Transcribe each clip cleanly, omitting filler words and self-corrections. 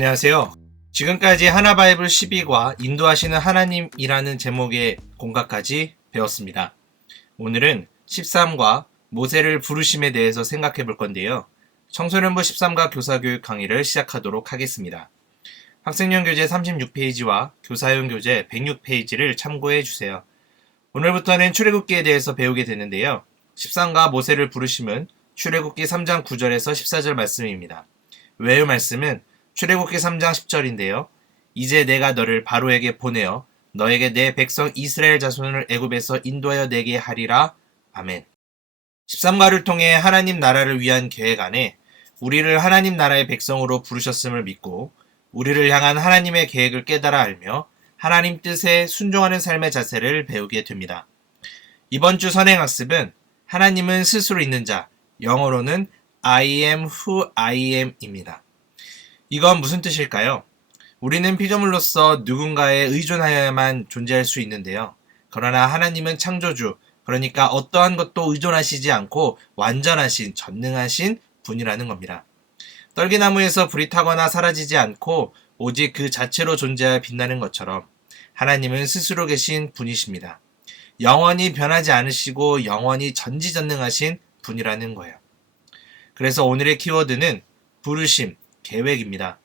안녕하세요. 지금까지 하나바이블 12과 인도하시는 하나님이라는 제목의 공각까지 배웠습니다. 오늘은 13과 모세를 부르심에 대해서 생각해 볼 건데요. 청소년부 13과 교사교육 강의를 시작하도록 하겠습니다. 학생용 교재 36페이지와 교사용 교재 106페이지를 참고해 주세요. 오늘부터는 출애굽기에 대해서 배우게 되는데요. 13과 모세를 부르심은 출애굽기 3장 9절에서 14절 말씀입니다. 외울 말씀은 출애굽기 3장 10절인데요. 이제 내가 너를 바로에게 보내어 너에게 내 백성 이스라엘 자손을 애굽에서 인도하여 내게 하리라. 아멘. 13과를 통해 하나님 나라를 위한 계획 안에 우리를 하나님 나라의 백성으로 부르셨음을 믿고 우리를 향한 하나님의 계획을 깨달아 알며 하나님 뜻에 순종하는 삶의 자세를 배우게 됩니다. 이번 주 선행학습은 하나님은 스스로 있는 자, 영어로는 I am who I am 입니다. 이건 무슨 뜻일까요? 우리는 피조물로서 누군가에 의존하여야만 존재할 수 있는데요. 그러나 하나님은 창조주, 그러니까 어떠한 것도 의존하시지 않고 완전하신, 전능하신 분이라는 겁니다. 떨기나무에서 불이 타거나 사라지지 않고 오직 그 자체로 존재하여 빛나는 것처럼 하나님은 스스로 계신 분이십니다. 영원히 변하지 않으시고 영원히 전지전능하신 분이라는 거예요. 그래서 오늘의 키워드는 부르심, 계획입니다.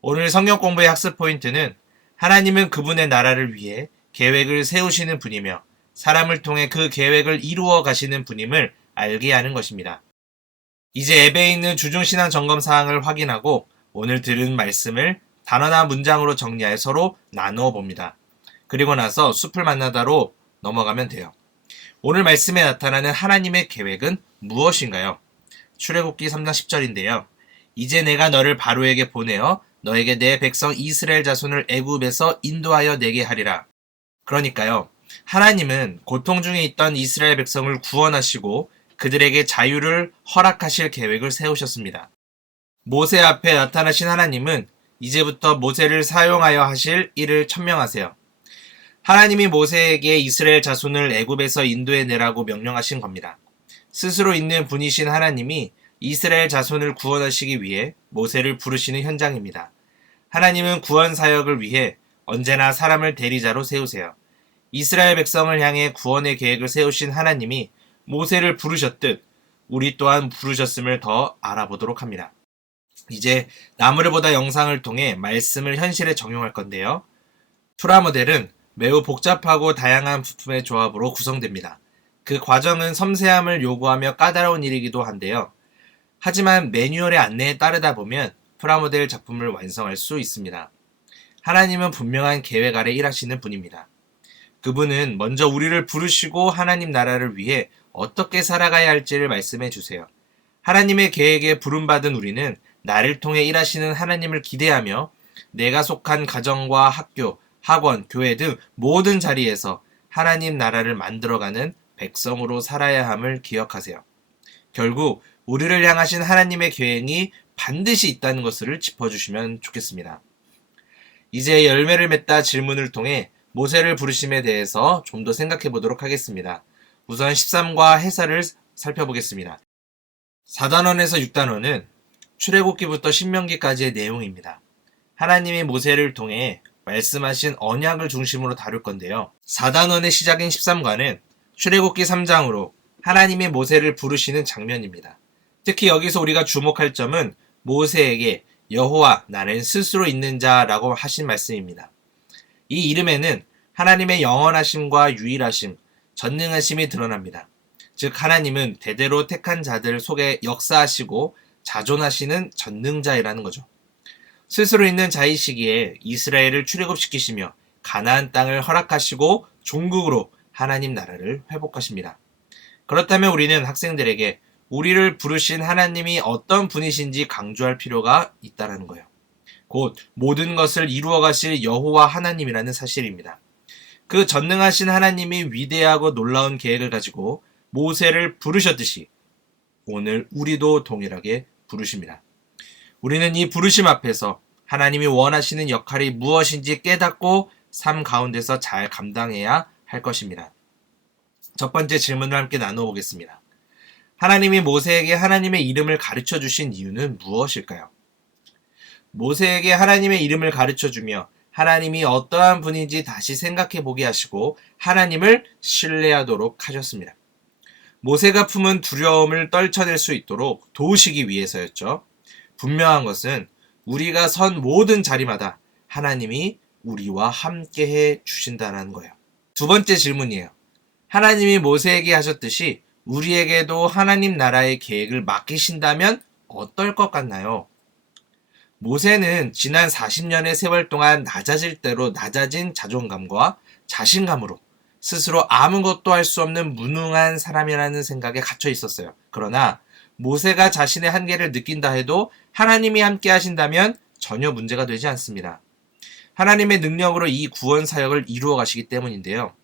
오늘 성경 공부의 학습 포인트는 하나님은 그분의 나라를 위해 계획을 세우시는 분이며 사람을 통해 그 계획을 이루어 가시는 분임을 알게 하는 것입니다. 이제 앱에 있는 주중신앙 점검 사항을 확인하고 오늘 들은 말씀을 단어나 문장으로 정리하여 서로 나누어 봅니다. 그리고 나서 숲을 만나다로 넘어가면 돼요. 오늘 말씀에 나타나는 하나님의 계획은 무엇인가요? 출애굽기 3장 10절인데요. 이제 내가 너를 바로에게 보내어 너에게 내 백성 이스라엘 자손을 애굽에서 인도하여 내게 하리라. 그러니까요. 하나님은 고통 중에 있던 이스라엘 백성을 구원하시고 그들에게 자유를 허락하실 계획을 세우셨습니다. 모세 앞에 나타나신 하나님은 이제부터 모세를 사용하여 하실 일을 천명하세요. 하나님이 모세에게 이스라엘 자손을 애굽에서 인도해 내라고 명령하신 겁니다. 스스로 있는 분이신 하나님이 이스라엘 자손을 구원하시기 위해 모세를 부르시는 현장입니다. 하나님은 구원 사역을 위해 언제나 사람을 대리자로 세우세요. 이스라엘 백성을 향해 구원의 계획을 세우신 하나님이 모세를 부르셨듯 우리 또한 부르셨음을 더 알아보도록 합니다. 이제 나무를 보다 영상을 통해 말씀을 현실에 적용할 건데요. 프라모델은 매우 복잡하고 다양한 부품의 조합으로 구성됩니다. 그 과정은 섬세함을 요구하며 까다로운 일이기도 한데요. 하지만 매뉴얼의 안내에 따르다 보면 프라모델 작품을 완성할 수 있습니다. 하나님은 분명한 계획 아래 일하시는 분입니다. 그분은 먼저 우리를 부르시고 하나님 나라를 위해 어떻게 살아가야 할지를 말씀해 주세요. 하나님의 계획에 부름받은 우리는 나를 통해 일하시는 하나님을 기대하며 내가 속한 가정과 학교, 학원, 교회 등 모든 자리에서 하나님 나라를 만들어가는 백성으로 살아야 함을 기억하세요. 결국 우리를 향하신 하나님의 계획이 반드시 있다는 것을 짚어주시면 좋겠습니다. 이제 열매를 맺다 질문을 통해 모세를 부르심에 대해서 좀 더 생각해 보도록 하겠습니다. 우선 13과 해설을 살펴보겠습니다. 4단원에서 6단원은 출애굽기부터 신명기까지의 내용입니다. 하나님이 모세를 통해 말씀하신 언약을 중심으로 다룰 건데요. 4단원의 시작인 13과는 출애굽기 3장으로 하나님이 모세를 부르시는 장면입니다. 특히 여기서 우리가 주목할 점은 모세에게 여호와 나는 스스로 있는 자라고 하신 말씀입니다. 이 이름에는 하나님의 영원하심과 유일하심, 전능하심이 드러납니다. 즉 하나님은 대대로 택한 자들 속에 역사하시고 자존하시는 전능자이라는 거죠. 스스로 있는 자이시기에 이스라엘을 출애굽시키시며 가나안 땅을 허락하시고 종국으로 하나님 나라를 회복하십니다. 그렇다면 우리는 학생들에게 우리를 부르신 하나님이 어떤 분이신지 강조할 필요가 있다는 거예요. 곧 모든 것을 이루어 가실 여호와 하나님이라는 사실입니다. 그 전능하신 하나님이 위대하고 놀라운 계획을 가지고 모세를 부르셨듯이 오늘 우리도 동일하게 부르십니다. 우리는 이 부르심 앞에서 하나님이 원하시는 역할이 무엇인지 깨닫고 삶 가운데서 잘 감당해야 할 것입니다. 첫 번째 질문을 함께 나누어 보겠습니다. 하나님이 모세에게 하나님의 이름을 가르쳐 주신 이유는 무엇일까요? 모세에게 하나님의 이름을 가르쳐주며 하나님이 어떠한 분인지 다시 생각해 보게 하시고 하나님을 신뢰하도록 하셨습니다. 모세가 품은 두려움을 떨쳐낼 수 있도록 도우시기 위해서였죠. 분명한 것은 우리가 선 모든 자리마다 하나님이 우리와 함께해 주신다는 거예요. 두 번째 질문이에요. 하나님이 모세에게 하셨듯이 우리에게도 하나님 나라의 계획을 맡기신다면 어떨 것 같나요? 모세는 지난 40년의 세월 동안 낮아질 대로 낮아진 자존감과 자신감으로 스스로 아무것도 할 수 없는 무능한 사람이라는 생각에 갇혀 있었어요. 그러나 모세가 자신의 한계를 느낀다 해도 하나님이 함께 하신다면 전혀 문제가 되지 않습니다. 하나님의 능력으로 이 구원 사역을 이루어 가시기 때문인데요.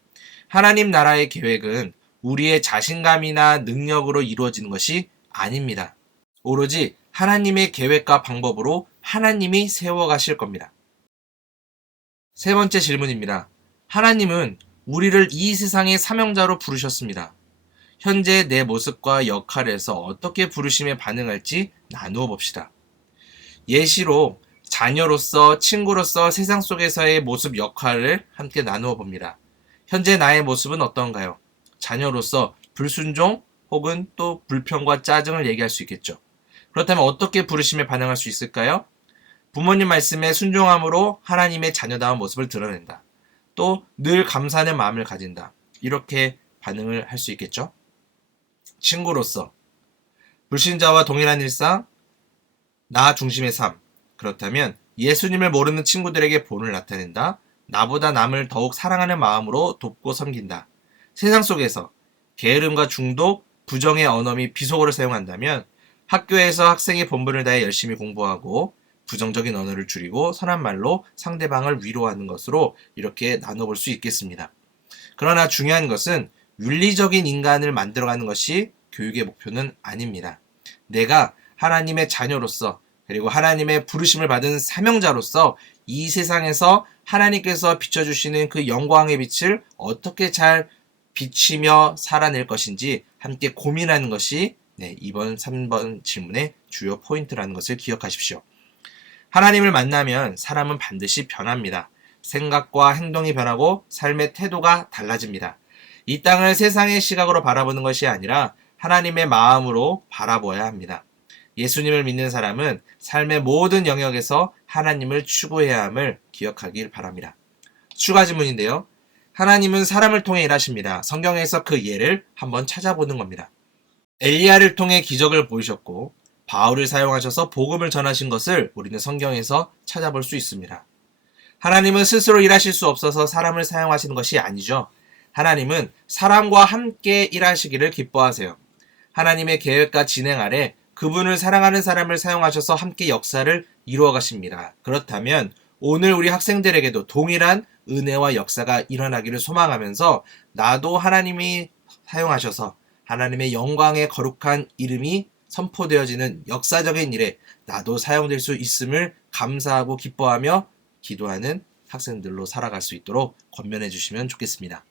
하나님 나라의 계획은 우리의 자신감이나 능력으로 이루어지는 것이 아닙니다. 오로지 하나님의 계획과 방법으로 하나님이 세워가실 겁니다. 세 번째 질문입니다. 하나님은 우리를 이 세상의 사명자로 부르셨습니다. 현재 내 모습과 역할에서 어떻게 부르심에 반응할지 나누어 봅시다. 예시로 자녀로서, 친구로서 세상 속에서의 모습 역할을 함께 나누어 봅니다. 현재 나의 모습은 어떤가요? 자녀로서 불순종 혹은 또 불평과 짜증을 얘기할 수 있겠죠. 그렇다면 어떻게 부르심에 반응할 수 있을까요? 부모님 말씀에 순종함으로 하나님의 자녀다운 모습을 드러낸다. 또 늘 감사하는 마음을 가진다. 이렇게 반응을 할 수 있겠죠. 친구로서 불신자와 동일한 일상, 나 중심의 삶. 그렇다면 예수님을 모르는 친구들에게 본을 나타낸다. 나보다 남을 더욱 사랑하는 마음으로 돕고 섬긴다. 세상 속에서 게으름과 중독, 부정의 언어 및 비속어를 사용한다면 학교에서 학생의 본분을 다해 열심히 공부하고 부정적인 언어를 줄이고 선한 말로 상대방을 위로하는 것으로 이렇게 나눠볼 수 있겠습니다. 그러나 중요한 것은 윤리적인 인간을 만들어가는 것이 교육의 목표는 아닙니다. 내가 하나님의 자녀로서 그리고 하나님의 부르심을 받은 사명자로서 이 세상에서 하나님께서 비춰주시는 그 영광의 빛을 어떻게 잘 비치며 살아낼 것인지 함께 고민하는 것이 이번 3번 질문의 주요 포인트라는 것을 기억하십시오. 하나님을 만나면 사람은 반드시 변합니다. 생각과 행동이 변하고 삶의 태도가 달라집니다. 이 땅을 세상의 시각으로 바라보는 것이 아니라 하나님의 마음으로 바라보아야 합니다. 예수님을 믿는 사람은 삶의 모든 영역에서 하나님을 추구해야 함을 기억하길 바랍니다. 추가 질문인데요. 하나님은 사람을 통해 일하십니다. 성경에서 그 예를 한번 찾아보는 겁니다. 엘리야를 통해 기적을 보이셨고 바울을 사용하셔서 복음을 전하신 것을 우리는 성경에서 찾아볼 수 있습니다. 하나님은 스스로 일하실 수 없어서 사람을 사용하시는 것이 아니죠. 하나님은 사람과 함께 일하시기를 기뻐하세요. 하나님의 계획과 진행 아래 그분을 사랑하는 사람을 사용하셔서 함께 역사를 이루어 가십니다. 그렇다면 오늘 우리 학생들에게도 동일한 은혜와 역사가 일어나기를 소망하면서 나도 하나님이 사용하셔서 하나님의 영광의 거룩한 이름이 선포되어지는 역사적인 일에 나도 사용될 수 있음을 감사하고 기뻐하며 기도하는 학생들로 살아갈 수 있도록 권면해 주시면 좋겠습니다.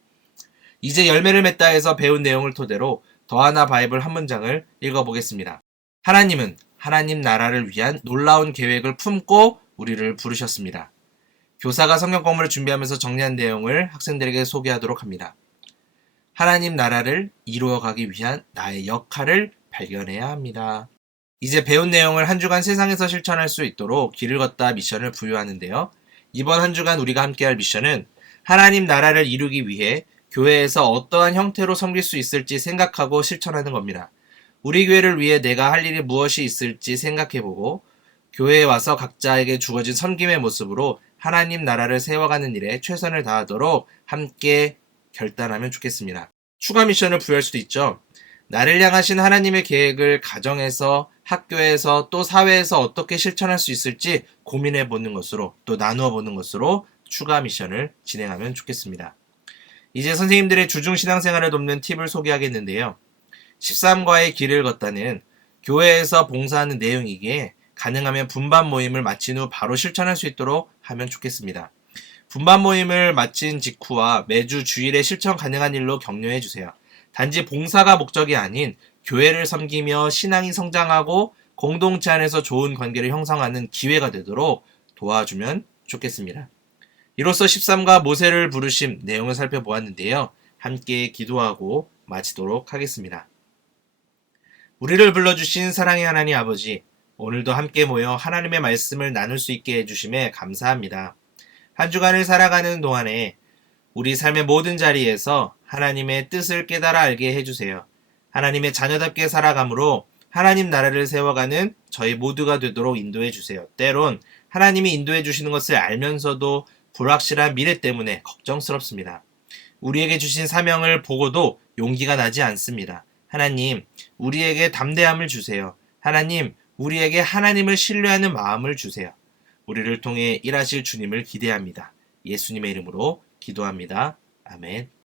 이제 열매를 맺다 해서 배운 내용을 토대로 더하나 바이블 한 문장을 읽어보겠습니다. 하나님은 하나님 나라를 위한 놀라운 계획을 품고 우리를 부르셨습니다. 교사가 성경 공부를 준비하면서 정리한 내용을 학생들에게 소개하도록 합니다. 하나님 나라를 이루어가기 위한 나의 역할을 발견해야 합니다. 이제 배운 내용을 한 주간 세상에서 실천할 수 있도록 길을 걷다 미션을 부여하는데요. 이번 한 주간 우리가 함께할 미션은 하나님 나라를 이루기 위해 교회에서 어떠한 형태로 섬길 수 있을지 생각하고 실천하는 겁니다. 우리 교회를 위해 내가 할 일이 무엇이 있을지 생각해보고 교회에 와서 각자에게 주어진 섬김의 모습으로 하나님 나라를 세워가는 일에 최선을 다하도록 함께 결단하면 좋겠습니다. 추가 미션을 부여할 수도 있죠. 나를 향하신 하나님의 계획을 가정에서, 학교에서, 또 사회에서 어떻게 실천할 수 있을지 고민해 보는 것으로, 또 나누어 보는 것으로 추가 미션을 진행하면 좋겠습니다. 이제 선생님들의 주중 신앙생활을 돕는 팁을 소개하겠는데요. 13과의 길을 걷다는 교회에서 봉사하는 내용이기에 가능하면 분반 모임을 마친 후 바로 실천할 수 있도록 하면 좋겠습니다. 분반 모임을 마친 직후와 매주 주일에 실천 가능한 일로 격려해 주세요. 단지 봉사가 목적이 아닌 교회를 섬기며 신앙이 성장하고 공동체 안에서 좋은 관계를 형성하는 기회가 되도록 도와주면 좋겠습니다. 이로써 13과 모세를 부르심 내용을 살펴보았는데요. 함께 기도하고 마치도록 하겠습니다. 우리를 불러주신 사랑의 하나님 아버지, 오늘도 함께 모여 하나님의 말씀을 나눌 수 있게 해주심에 감사합니다. 한 주간을 살아가는 동안에 우리 삶의 모든 자리에서 하나님의 뜻을 깨달아 알게 해주세요. 하나님의 자녀답게 살아감으로 하나님 나라를 세워가는 저희 모두가 되도록 인도해 주세요. 때론 하나님이 인도해 주시는 것을 알면서도 불확실한 미래 때문에 걱정스럽습니다. 우리에게 주신 사명을 보고도 용기가 나지 않습니다. 하나님, 우리에게 담대함을 주세요. 하나님, 우리에게 하나님을 신뢰하는 마음을 주세요. 우리를 통해 일하실 주님을 기대합니다. 예수님의 이름으로 기도합니다. 아멘.